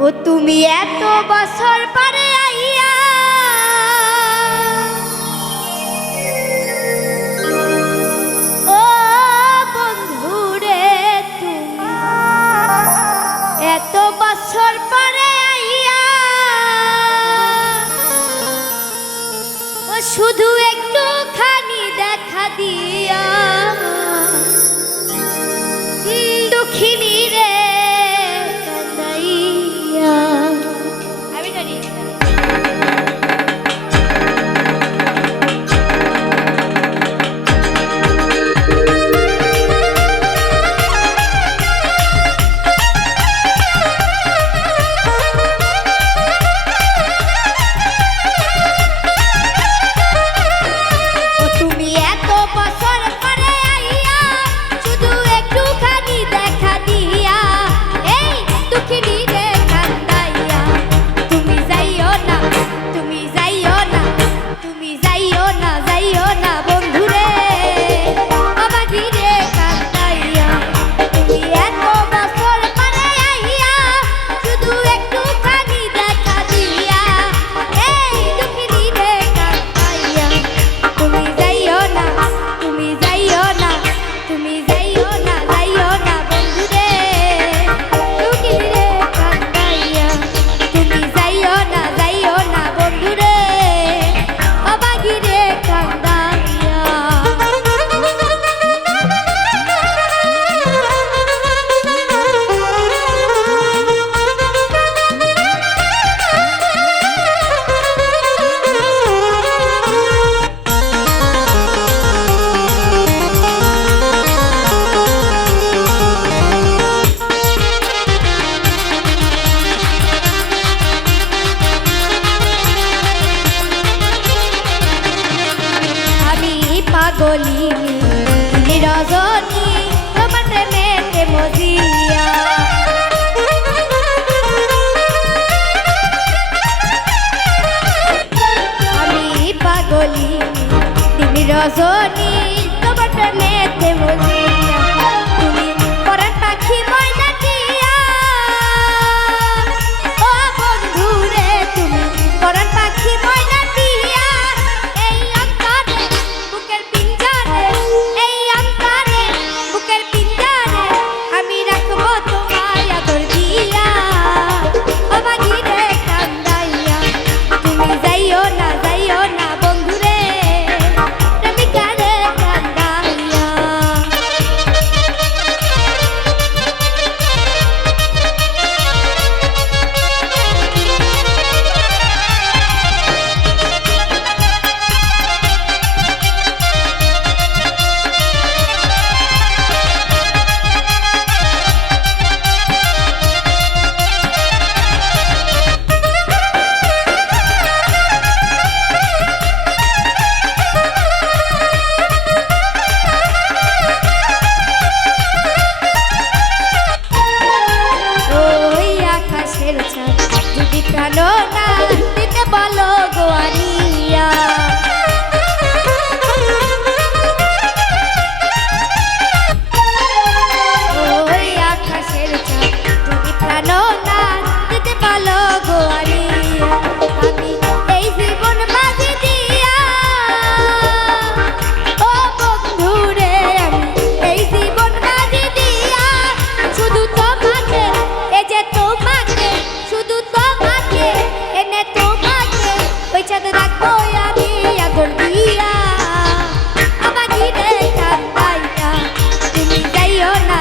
ও তুমি এত বছর পরে আইয়া ও বন্ধুরে তুমি এত বছর পরে আইয়া ও শুধু একটুখানি দেখা দিয়া দুঃখিনী রে কাঁদাইয়া। আমি জানি পাগলিনী রজনী তোমার প্রেমেতে মজিয়া আমি পাগলিনী রজনী তোমার প্রেমেতে মজিয়া তুমি পরাণ পাখি ময়না দিয়া ও বন্ধুরে তুমি পরাণ পাখি ময়না দিয়া এই অন্তরে বুকের পিঞ্জরে এই অন্তরে বুকের পিঞ্জরে আমি রাখবো তোমায় আদর দিয়া ও বাগিরে কান্দাইয়া তুমি যাইও না বন্ধুরে প্রেমিকারে কান্দাইয়া। যদি প্রাণো না দিতে বলো গো আনিয়া ওই আকাশের চাঁদ যদি প্রাণো না দিতে বলো গো আনিয়া আমি এই জীবন বাজি দিয়া ও বন্ধুরে আমি এই জীবন বাজি দিয়া শুধু তোমাকে এই যে তোমাকে শুধু তোমাকে এনে তোমাকে ওই চাঁদ রাখবো আমি আদর দিয়া আমাকে রে কান্দাইয়া তুমি যাইও না